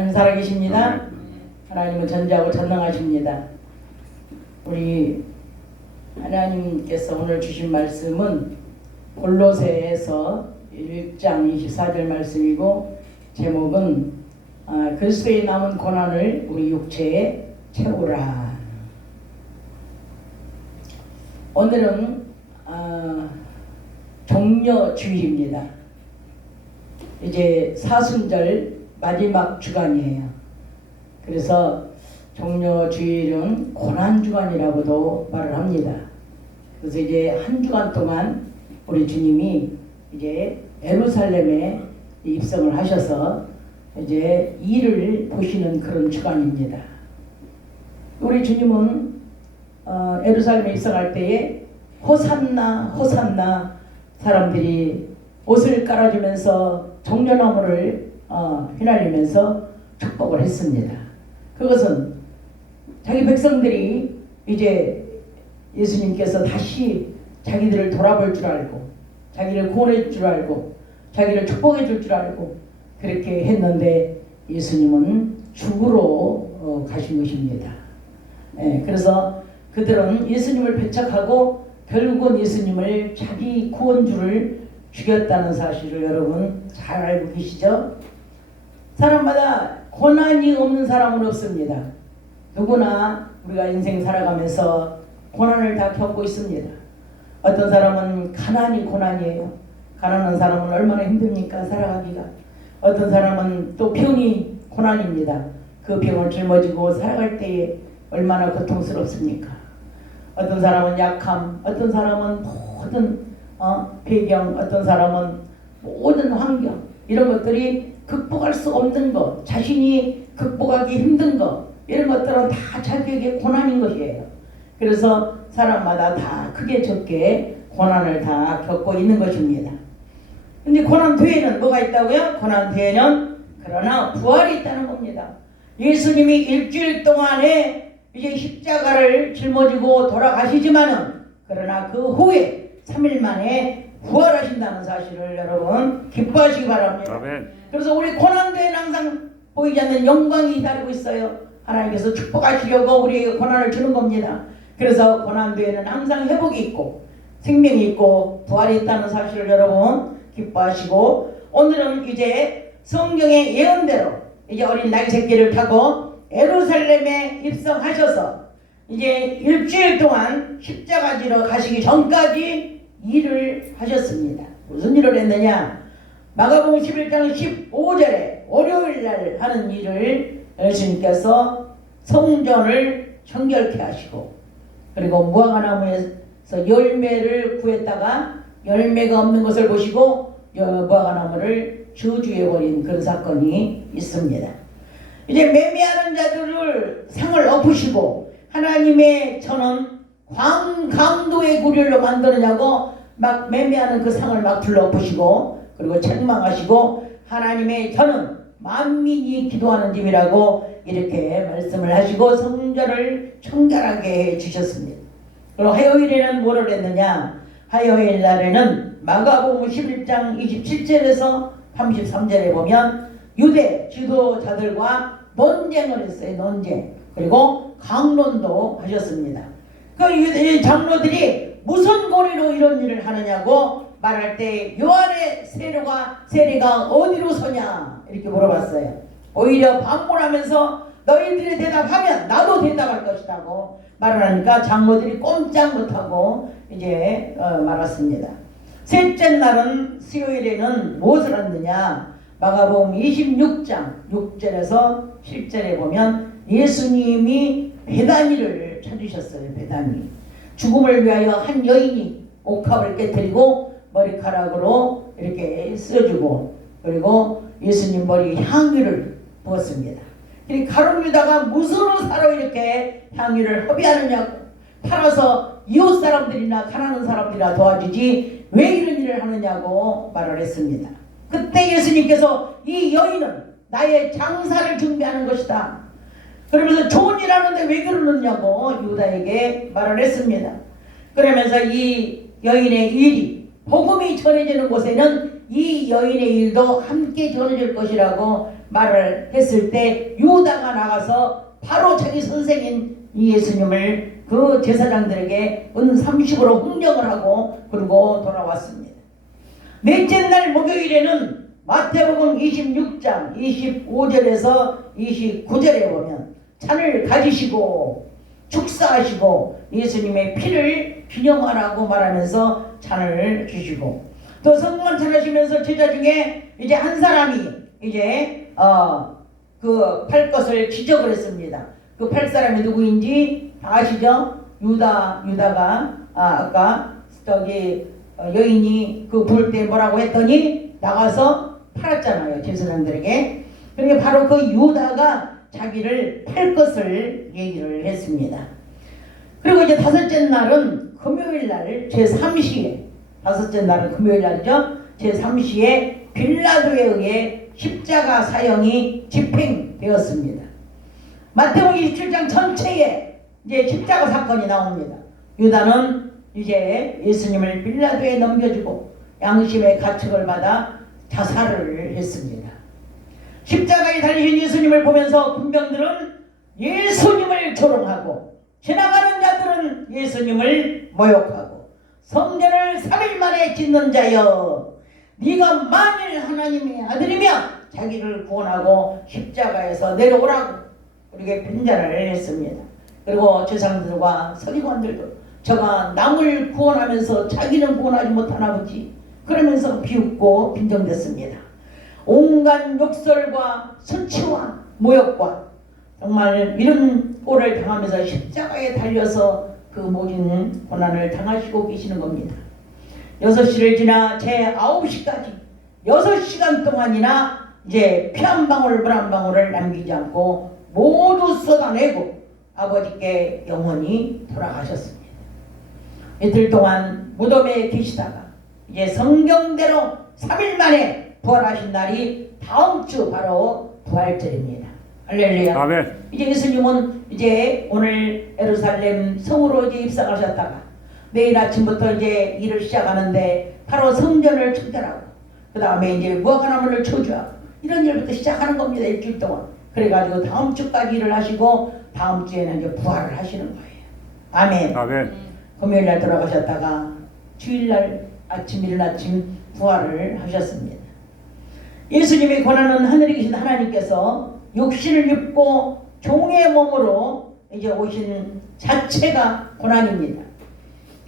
하나님 살아계십니다. 하나님은 전지하고 전능하십니다. 우리 하나님께서 오늘 주신 말씀은 골로새에서 1장 24절 말씀이고, 제목은 그리스도의 남은 고난을 우리 육체에 채우라. 오늘은 종려주일입니다. 이제 사순절 마지막 주간이에요. 그래서 종려주일은 고난주간이라고도 말을 합니다. 그래서 이제 한 주간 동안 우리 주님이 이제 예루살렘에 입성을 하셔서 이제 일을 보시는 그런 주간입니다. 우리 주님은 예루살렘에 입성할 때에 호산나 호산나 사람들이 옷을 깔아주면서 종려나무를 휘날리면서 축복을 했습니다. 그것은 자기 백성들이 이제 예수님께서 다시 자기들을 돌아볼 줄 알고, 자기를 구원해 줄 알고, 자기를 축복해 줄 줄 알고 그렇게 했는데, 예수님은 죽으러 가신 것입니다. 그래서 그들은 예수님을 배척하고 결국은 예수님을 자기 구원주를 죽였다는 사실을 여러분 잘 알고 계시죠? 사람마다 고난이 없는 사람은 없습니다. 누구나 우리가 인생 살아가면서 고난을 다 겪고 있습니다. 어떤 사람은 가난이 고난이에요. 가난한 사람은 얼마나 힘듭니까, 살아가기가. 어떤 사람은 또 병이 고난입니다. 그 병을 짊어지고 살아갈 때에 얼마나 고통스럽습니까. 어떤 사람은 약함, 어떤 사람은 모든 배경, 어떤 사람은 모든 환경, 이런 것들이 극복할 수 없는 것, 자신이 극복하기 힘든 것, 이런 것들은 다 자기에게 고난인 것이에요. 그래서 사람마다 다 크게 적게 고난을 다 겪고 있는 것입니다. 근데 고난 뒤에는 뭐가 있다고요? 고난 뒤에는 그러나 부활이 있다는 겁니다. 예수님이 일주일 동안에 이제 십자가를 짊어지고 돌아가시지만은, 그러나 그 후에 3일 만에 부활하신다는 사실을 여러분 기뻐하시기 바랍니다. 아멘. 그래서 우리 고난대에는 항상 보이지 않는 영광이 기다리고 있어요. 하나님께서 축복하시려고 우리에게 고난을 주는 겁니다. 그래서 고난대에는 항상 회복이 있고 생명이 있고 부활이 있다는 사실을 여러분 기뻐하시고, 오늘은 이제 성경의 예언대로 이제 어린 나귀 새끼를 타고 예루살렘에 입성하셔서 이제 일주일 동안 십자가 지러 가시기 전까지 일을 하셨습니다. 무슨 일을 했느냐? 마가복음 11장 15절에 월요일날 하는 일을 예수님께서 성전을 정결케 하시고, 그리고 무화과나무에서 열매를 구했다가 열매가 없는 것을 보시고 무화과나무를 저주해버린 그런 사건이 있습니다. 이제 매매하는 자들을 상을 엎으시고, 하나님의 저는 강도의 구렬로 만드느냐고 막 매매하는 그 상을 막 둘러엎으시고, 그리고 책망하시고, 하나님의 저는 만민이 기도하는 집이라고 이렇게 말씀을 하시고 성전을 청결하게 해주셨습니다. 그리고 화요일에는 뭐를 했느냐? 화요일 날에는 마가복음 11장 27절에서 33절에 보면 유대 지도자들과 논쟁을 했어요. 논쟁. 그리고 강론도 하셨습니다. 그 유대 장로들이 무슨 권위로 이런 일을 하느냐고 말할 때 요한의 세례가 어디로 서냐 이렇게 물어봤어요. 오히려 반문하면서 너희들이 대답하면 나도 대답할 것이라고 말을 하니까 장로들이 꼼짝 못하고 이제 말았습니다. 셋째 날은 수요일에는 무엇을 했느냐? 마가복음 26장 6절에서 7절에 보면 예수님이 베다니를 찾으셨어요. 베다니. 죽음을 위하여 한 여인이 옥합을 깨뜨리고 머리카락으로 이렇게 쓰여주고, 그리고 예수님 머리에 향유를 부었습니다. 가룟유다가 무엇으로 사러 이렇게 향유를 허비하느냐고, 팔아서 이웃 사람들이나 가난한 사람들이나 도와주지 왜 이런 일을 하느냐고 말을 했습니다. 그때 예수님께서 이 여인은 나의 장사를 준비하는 것이다, 그러면서 좋은 일 하는데 왜 그러느냐고 유다에게 말을 했습니다. 그러면서 이 여인의 일이 복음이 전해지는 곳에는 이 여인의 일도 함께 전해질 것이라고 말을 했을 때 유다가 나가서 바로 자기 선생인 이 예수님을 그 제사장들에게 은 30으로 흥정을 하고 그러고 돌아왔습니다. 넷째 날 목요일에는 마태복음 26장 25절에서 29절에 보면 잔을 가지시고 축사하시고 예수님의 피를 기념하라고 말하면서 잔을 주시고 또 성만찬 하시면서 제자 중에 이제 한 사람이 이제 그 팔 것을 지적을 했습니다. 그 팔 사람이 누구인지 다 아시죠? 유다가 아까 저기 여인이 그 부을 때 뭐라고 했더니 나가서 팔았잖아요. 제사장들에게. 그러니까 바로 그 유다가 자기를 팔 것을 얘기를 했습니다. 그리고 이제 다섯째 날은 금요일 날 제3시에 다섯째 날은 금요일 날이죠. 제3시에 빌라도에 의해 십자가 사형이 집행되었습니다. 마태복음 27장 전체에 이제 십자가 사건이 나옵니다. 유다는 이제 예수님을 빌라도에 넘겨주고 양심의 가책을 받아 자살을 했습니다. 십자가에 달리신 예수님을 보면서 군병들은 예수님을 조롱하고 지나가는 자들은 예수님을 모욕하고 성전을 3일 만에 짓는 자여 네가 만일 하나님의 아들이며 자기를 구원하고 십자가에서 내려오라고 우리에게 빈잔을 했습니다. 그리고 제사장들과 서기관들도 저가 남을 구원하면서 자기는 구원하지 못하나 보지 그러면서 비웃고 빈정댔습니다. 온갖 욕설과 수치와 모욕과 정말 이런 꼴을 당하면서 십자가에 달려서 그 모든 고난을 당하시고 계시는 겁니다. 6시를 지나 제 9시까지 6시간 동안이나 이제 피 한 방울 물 한 방울을 남기지 않고 모두 쏟아내고 아버지께 영원히 돌아가셨습니다. 이틀 동안 무덤에 계시다가 이제 성경대로 3일 만에 부활하신 날이 다음 주 바로 부활절입니다. 할렐루야. 아멘. 이제 예수님은 이제 오늘 예루살렘 성으로 이제 입성하셨다가 내일 아침부터 이제 일을 시작하는데 바로 성전을 청결하고 그 다음에 이제 무화과나무를 초주하고 이런 일부터 시작하는 겁니다. 일주일 동안. 그래가지고 다음 주까지 일을 하시고 다음 주에는 이제 부활을 하시는 거예요. 아멘. 아멘. 금요일 날 돌아가셨다가 주일날 아침 이른 아침 부활을 하셨습니다. 예수님의 고난은 하늘에 계신 하나님께서 육신을 입고 종의 몸으로 이제 오신 자체가 고난입니다.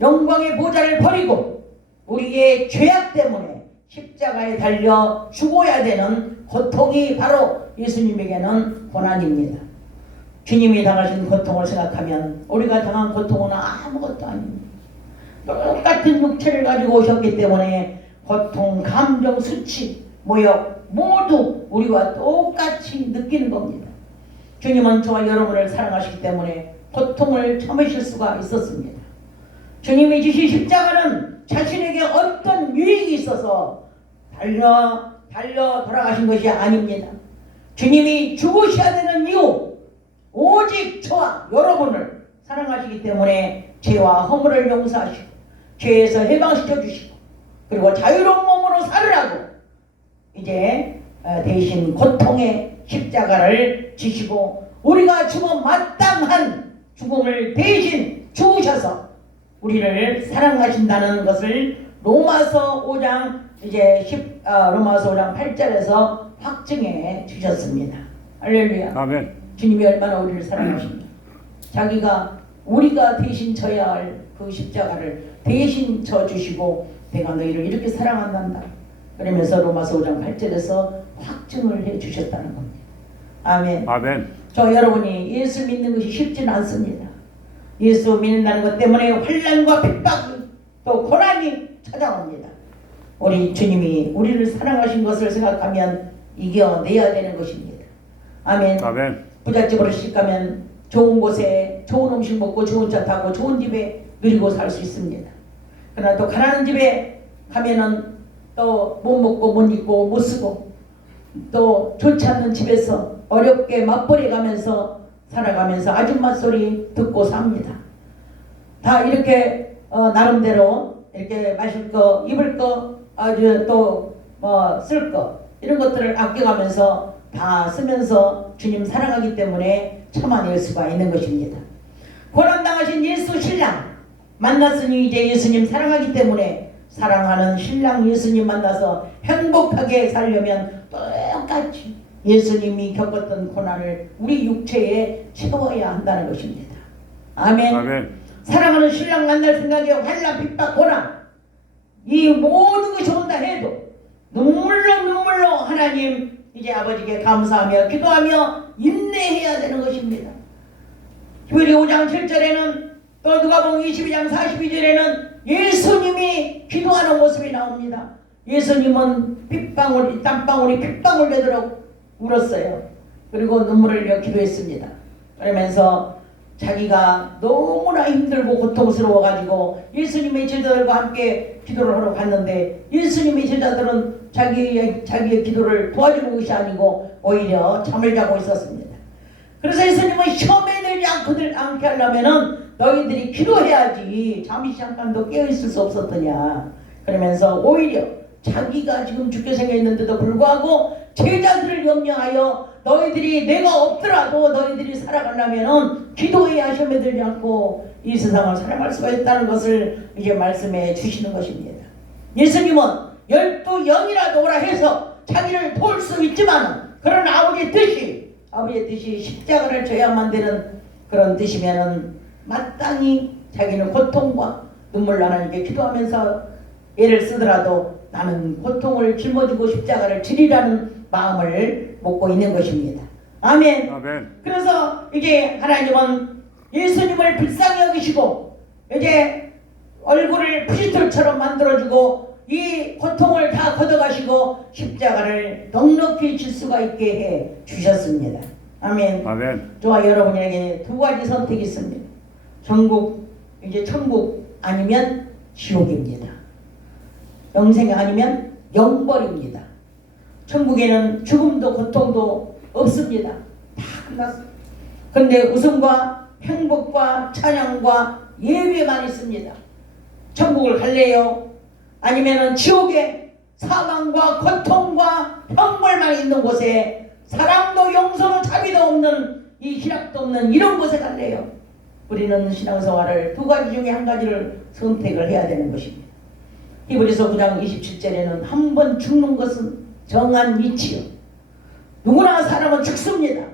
영광의 보좌를 버리고 우리의 죄악 때문에 십자가에 달려 죽어야 되는 고통이 바로 예수님에게는 고난입니다. 주님이 당하신 고통을 생각하면 우리가 당한 고통은 아무것도 아닙니다. 똑같은 육체를 가지고 오셨기 때문에 고통, 감정, 수치, 모욕 모두 우리와 똑같이 느끼는 겁니다. 주님은 저와 여러분을 사랑하시기 때문에 고통을 참으실 수가 있었습니다. 주님이 지신 십자가는 자신에게 어떤 유익이 있어서 달려 돌아가신 것이 아닙니다. 주님이 죽으셔야 되는 이유 오직 저와 여러분을 사랑하시기 때문에 죄와 허물을 용서하시고 죄에서 해방시켜 주시고 그리고 자유로운 몸으로 살으라고 이제 대신 고통의 십자가를 지시고 우리가 죽어 마땅한 죽음을 대신 죽으셔서 우리를 사랑하신다는 것을 로마서 5장 로마서 5장 8절에서 확증해 주셨습니다. 할렐루야. 아멘. 주님이 얼마나 우리를 사랑하십니까? 자기가 우리가 대신 져야 할 그 십자가를 대신 져주시고 내가 너희를 이렇게 사랑한단다. 그러면서 로마서 5장 8절에서 확증을 해 주셨다는 겁니다. 아멘. 아멘. 저 여러분이 예수 믿는 것이 쉽지는 않습니다. 예수 믿는다는 것 때문에 환난과 핍박이 또 고난이 찾아옵니다. 우리 주님이 우리를 사랑하신 것을 생각하면 이겨내야 되는 것입니다. 아멘. 아멘. 부잣집으로 시집가면 좋은 곳에 좋은 음식 먹고 좋은 차 타고 좋은 집에 누리고 살 수 있습니다. 그러나 또 가난한 집에 가면은 또 못 먹고 못 입고 못 쓰고 또 좋지 않는 집에서 어렵게 맞벌이 가면서 살아가면서 아줌마 소리 듣고 삽니다. 다 이렇게 나름대로 이렇게 마실 거 입을 거 아주 또 쓸 거 이런 것들을 아껴가면서 다 쓰면서 주님 사랑하기 때문에 참아낼 수가 있는 것입니다. 고난당하신 예수 신랑 만났으니 이제 예수님 사랑하기 때문에 사랑하는 신랑 예수님 만나서 행복하게 살려면 똑같이 예수님이 겪었던 고난을 우리 육체에 채워야 한다는 것입니다. 아멘. 아멘. 사랑하는 신랑 만날 생각에 환난, 핍박, 고난 이 모든 것이 온다 해도 눈물로 하나님 이제 아버지께 감사하며 기도하며 인내해야 되는 것입니다. 히브리 5장 7절에는 또 누가복음 22장 42절에는 예수님이 기도하는 모습이 나옵니다. 예수님은 땀방울이 핏방울 되도록 울었어요. 그리고 눈물을 흘려 기도했습니다. 그러면서 자기가 너무나 힘들고 고통스러워가지고 예수님의 제자들과 함께 기도를 하러 갔는데 예수님의 제자들은 자기의 기도를 도와주는 것이 아니고 오히려 잠을 자고 있었습니다. 그래서 예수님은 시험에 들지 않게 하려면은 너희들이 기도해야지 잠시 잠깐도 깨어있을 수 없었더냐. 그러면서 오히려 자기가 지금 죽게 생겼는데도 불구하고 제자들을 염려하여 너희들이 내가 없더라도 너희들이 살아가려면은 기도해야 시험에 들지 않고 이 세상을 살아갈 수가 있다는 것을 이제 말씀해 주시는 것입니다. 예수님은 12영이라도 오라 해서 자기를 도울 수 있지만 그런 아버지의 뜻이 십자가를 져야만 되는 그런 뜻이면은 마땅히 자기는 고통과 눈물로 하나님께 기도하면서 애를 쓰더라도 나는 고통을 짊어지고 십자가를 지리라는 마음을 먹고 있는 것입니다. 아멘. 아멘. 그래서 이제 하나님은 예수님을 불쌍히 여기시고 이제 얼굴을 푸시돌처럼 만들어주고 이 고통을 다 걷어가시고 십자가를 넉넉히 질 수가 있게 해 주셨습니다. 아멘. 아멘. 저와 여러분에게 두 가지 선택이 있습니다. 천국 아니면 지옥입니다. 영생 아니면 영벌입니다. 천국에는 죽음도 고통도 없습니다. 다 끝났습니다. 그런데 웃음과 행복과 찬양과 예배만 있습니다. 천국을 갈래요? 아니면은 지옥에 사망과 고통과 형벌만 있는 곳에 사랑도 용서도 자비도 없는 이 희락도 없는 이런 곳에 갈래요? 우리는 신앙생활을 두 가지 중에 한 가지를 선택을 해야 되는 것입니다. 히브리서 9장 27절에는 한 번 죽는 것은 정한 이치요. 누구나 사람은 죽습니다.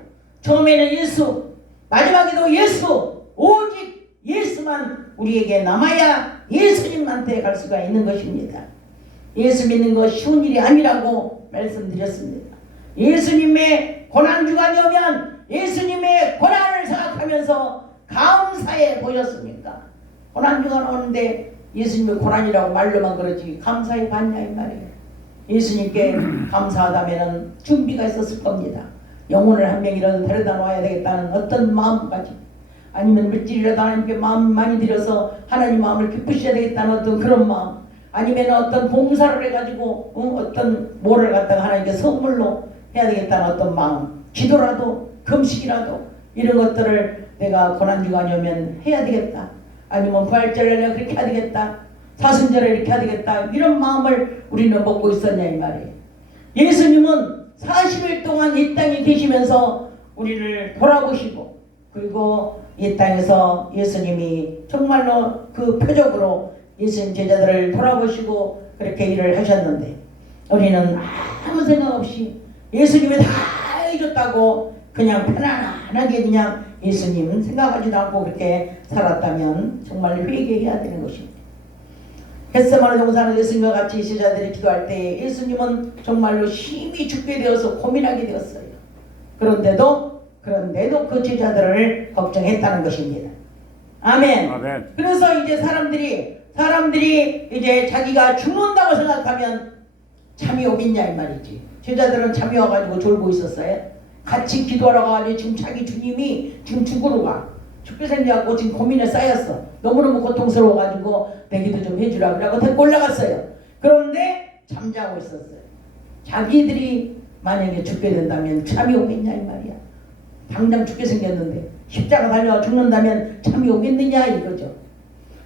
처음에는 예수, 마지막에도 예수, 오직 예수만 우리에게 남아야 예수님한테 갈 수가 있는 것입니다. 예수 믿는 것 쉬운 일이 아니라고 말씀드렸습니다. 예수님의 고난주간이 오면 예수님의 고난을 생각하면서 감사해 보셨습니까? 고난주간 오는데 예수님의 고난이라고 말로만 그러지 감사해 봤냐 이 말이에요. 예수님께 감사하다면 준비가 있었을 겁니다. 영혼을 한 명이라도 데려다 놔야 되겠다는 어떤 마음까지, 아니면 물질이라도 하나님께 마음 많이 들여서 하나님 마음을 기쁘셔야 되겠다는 어떤 그런 마음, 아니면 어떤 봉사를 해가지고 어떤 뭐를 갖다가 하나님께 선물로 해야 되겠다는 어떤 마음, 기도라도 금식이라도 이런 것들을 내가 고난주간이 오면 해야 되겠다, 아니면 부활절에 내가 그렇게 해야 되겠다, 사순절에 이렇게 해야 되겠다, 이런 마음을 우리는 먹고 있었냐 이 말이에요. 예수님은 40일 동안 이 땅에 계시면서 우리를 돌아보시고, 그리고 이 땅에서 예수님이 정말로 그 표적으로 예수님 제자들을 돌아보시고 그렇게 일을 하셨는데, 우리는 아무 생각 없이 예수님이 다 해줬다고 그냥 편안하게 그냥 예수님 생각하지도 않고 그렇게 살았다면 정말 회개해야 되는 것입니다. 겟세마네 동산에 예수님과 같이 제자들이 기도할 때 예수님은 정말로 심히 죽게 되어서 고민하게 되었어요. 그런데도 그 제자들을 걱정했다는 것입니다. 아멘. 아멘. 그래서 이제 사람들이 이제 자기가 죽는다고 생각하면 잠이 오겠냐 이 말이지. 제자들은 잠이 와가지고 졸고 있었어요. 같이 기도하러 가가지고 지금 자기 주님이 지금 죽으러 가. 죽게 생겨갖고 지금 고민에 쌓였어. 너무너무 고통스러워가지고 내 기도 좀 해주라 그러고 데리고 올라갔어요. 그런데 잠자고 있었어요. 자기들이 만약에 죽게 된다면 잠이 오겠냐 이 말이야. 당장 죽게 생겼는데 십자가 달려 죽는다면 잠이 오겠느냐 이거죠.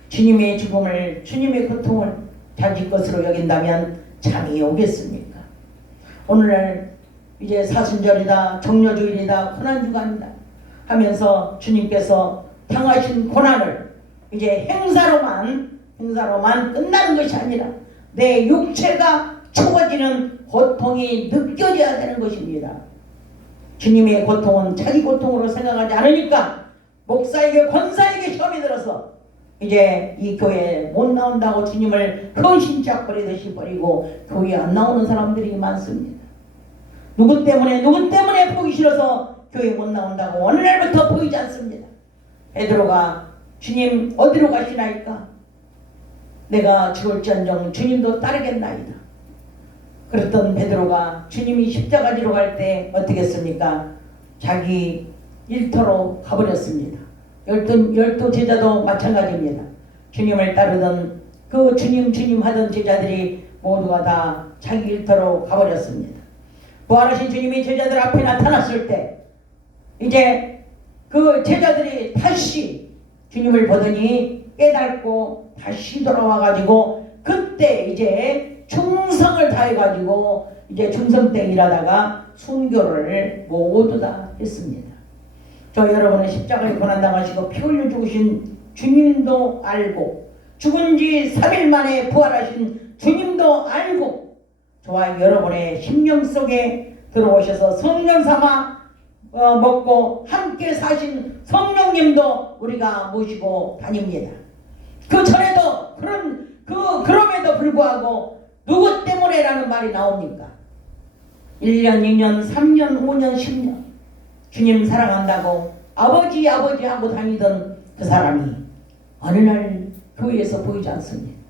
주님의 죽음을, 주님의 고통을 자기 것으로 여긴다면 잠이 오겠습니까? 오늘날 이제 사순절이다, 정료주일이다, 고난주간이다 하면서 주님께서 당하신 고난을 이제 행사로만 끝나는 것이 아니라 내 육체가 채워지는 고통이 느껴져야 되는 것입니다. 주님의 고통은 자기 고통으로 생각하지 않으니까 목사에게 권사에게 시험이 들어서 이제 이 교회에 못 나온다고 주님을 헌신짝 버리듯이 버리고 교회에 안 나오는 사람들이 많습니다. 누구 때문에 보기 싫어서 교회에 못 나온다고 어느 날부터 보이지 않습니다. 베드로가 주님 어디로 가시나이까? 내가 죽을지언정 주님도 따르겠나이다. 그랬던 베드로가 주님이 십자가 지러 갈 때 어떻게 했습니까? 자기 일터로 가버렸습니다. 열두 제자도 마찬가지입니다. 주님을 따르던 그 주님 하던 제자들이 모두가 다 자기 일터로 가버렸습니다. 부활하신 주님이 제자들 앞에 나타났을 때 이제 그 제자들이 다시 주님을 보더니 깨닫고 다시 돌아와가지고 그때 이제 충성을 다해가지고 이제 중성때 일하다가 순교를 모두 다 했습니다. 저 여러분의 십자가에 고난당하시고 피 흘려 죽으신 주님도 알고 죽은 지 3일 만에 부활하신 주님도 알고 저와 여러분의 심령 속에 들어오셔서 성령 삼아 먹고 함께 사신 성령님도 우리가 모시고 다닙니다. 그 전에도 그럼에도 불구하고 누구 때문에라는 말이 나옵니까? 1년, 2년, 3년, 5년, 10년 주님 사랑한다고 아버지 하고 다니던 그 사람이 어느 날 교회에서 보이지 않습니다.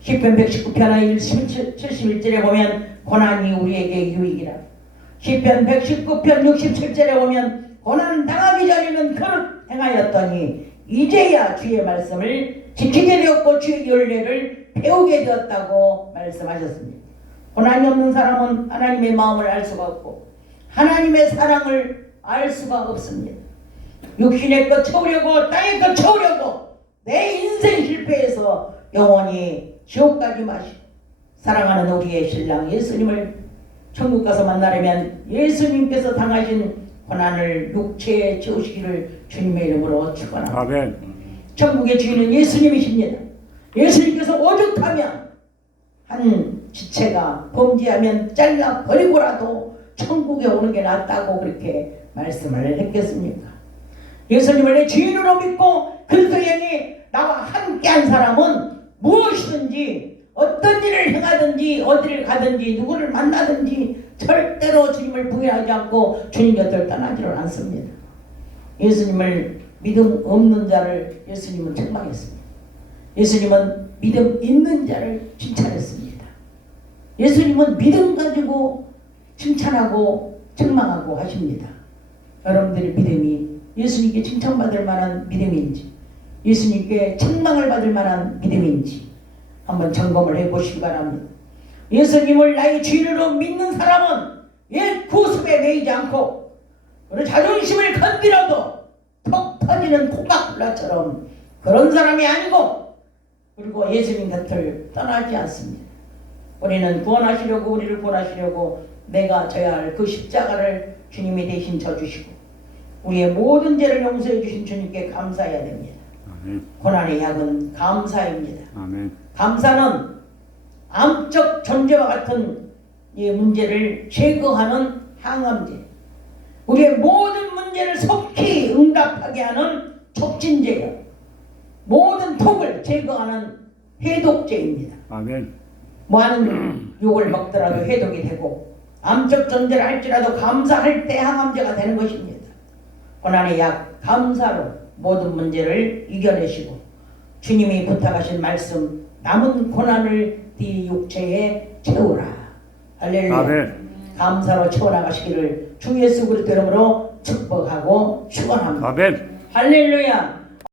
시편 119편 71절에 보면 고난이 우리에게 유익이라. 시편 119편 67절에 보면 고난 당하기 전에는 그릇 행하였더니 이제야 주의 말씀을 지키게 되었고 주의 윤례를 배우게 되었다고 말씀하셨습니다. 고난이 없는 사람은 하나님의 마음을 알 수가 없고 하나님의 사랑을 알 수가 없습니다. 육신의 것 채우려고 땅의 것 채우려고 내 인생 실패해서 영원히 지옥 가지 마시고 사랑하는 우리의 신랑 예수님을 천국 가서 만나려면 예수님께서 당하신 고난을 육체에 채우시기를 주님의 이름으로 축원합니다. 아멘. 천국의 주인은 예수님이십니다. 예수님께서 오죽하면 한 지체가 범죄하면 잘라 버리고라도 천국에 오는 게 낫다고 그렇게 말씀을 했겠습니까? 예수님을 내 주인으로 믿고 그리스도인이 나와 함께한 사람은 무엇이든지 어떤 일을 행하든지 어디를 가든지 누구를 만나든지 절대로 주님을 부인하지 않고 주님 곁을 떠나지를 않습니다. 예수님을 믿음 없는 자를 예수님은 책망했습니다. 예수님은 믿음 있는 자를 칭찬했습니다. 예수님은 믿음 가지고 칭찬하고 책망하고 하십니다. 여러분들의 믿음이 예수님께 칭찬받을 만한 믿음인지 예수님께 책망을 받을 만한 믿음인지 한번 점검을 해보시기 바랍니다. 예수님을 나의 주인으로 믿는 사람은 옛 구습에 매이지 않고 그런 자존심을 건드려도 턱 터지는 코카콜라처럼 그런 사람이 아니고 그리고 예수님 곁을 떠나지 않습니다. 우리는 우리를 구원하시려고 내가 져야 할 그 십자가를 주님이 대신 져주시고 우리의 모든 죄를 용서해 주신 주님께 감사해야 됩니다. 아멘. 고난의 약은 감사입니다. 아멘. 감사는 암적 존재와 같은 이 문제를 제거하는 항암제, 우리의 모든 문제를 속히 응답하게 하는 촉진제요, 모든 독을 제거하는 해독제입니다. 아멘. 많은 욕을 먹더라도 해독이 되고 암적 존재를 할지라도 감사할 때 항암제가 되는 것입니다. 고난의 약 감사로 모든 문제를 이겨내시고 주님이 부탁하신 말씀 남은 고난을 네 육체에 채우라. 할렐루야. 아멘. 감사로 채워나가시기를 주 예수 그리스도 이름으로 축복하고 축원합니다. 아멘. 할렐루야.